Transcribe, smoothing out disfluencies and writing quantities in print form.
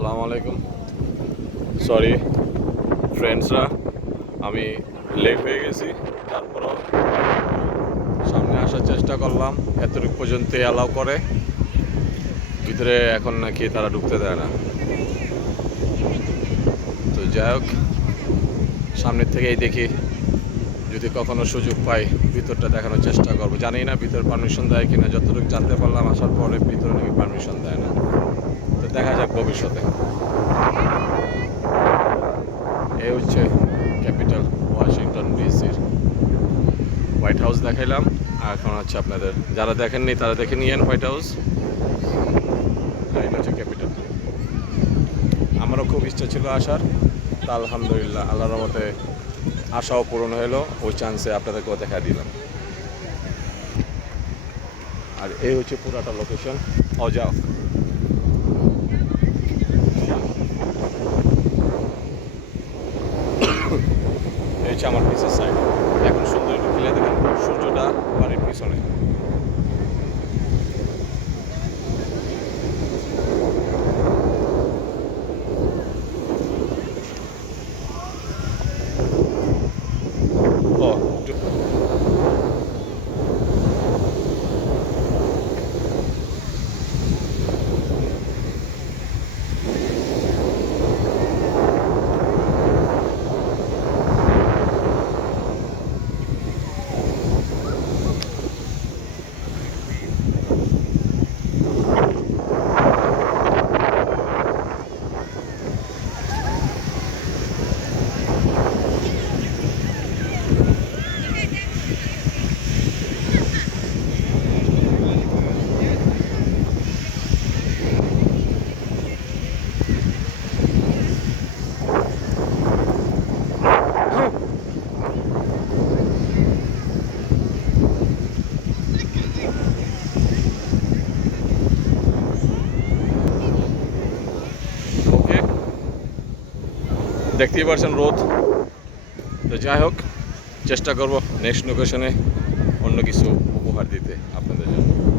আসসালামু আলাইকুম। সরি ফ্রেন্ডসরা, আমি লেট হয়ে গেছি। তারপরও সামনে আসার চেষ্টা করলাম, এতটুকু পর্যন্ত অ্যালাউ করে, ভিতরে এখন নাকি তারা ঢুকতে দেয় না। তো যাই হোক, সামনের থেকেই দেখি, যদি কখনো সুযোগ পাই ভিতরটা দেখানোর চেষ্টা করবো। জানি না ভিতরে পারমিশন দেয় কিনা, যতটুকু জানতে পারলাম আসার পরে ভিতরে নাকি পারমিশন দেয় না। তো দেখা যাক ভবিষ্যতে। এই হচ্ছে ক্যাপিটাল ওয়াশিংটন ডিসির হোয়াইট হাউস দেখাইলাম। আর এখন হচ্ছে আপনাদের যারা দেখেননি তারা দেখে নিয়েন হোয়াইট হাউস। এটা হচ্ছে ক্যাপিটাল। আমারও খুব ইচ্ছা ছিল আসার, তা আলহামদুলিল্লাহ আল্লাহর রহমতে আশাও পূরণ হলো। ওই চান্সে আপনাদেরকেও দেখা দিলাম। আর এই হচ্ছে পুরাটা লোকেশন। যাও, এই হচ্ছে আমার পিসের সাইড। এখন সুন্দর একটু খেলে দেখেন সূর্যটা বাড়ির পিছনে। ও ওকে, দেখতেই পারছেন রোদ। তো যাই হোক, চেষ্টা করব নেক্সট লোকেশনে অন্য কিছু উপহার দিতে আপনাদের জন্য।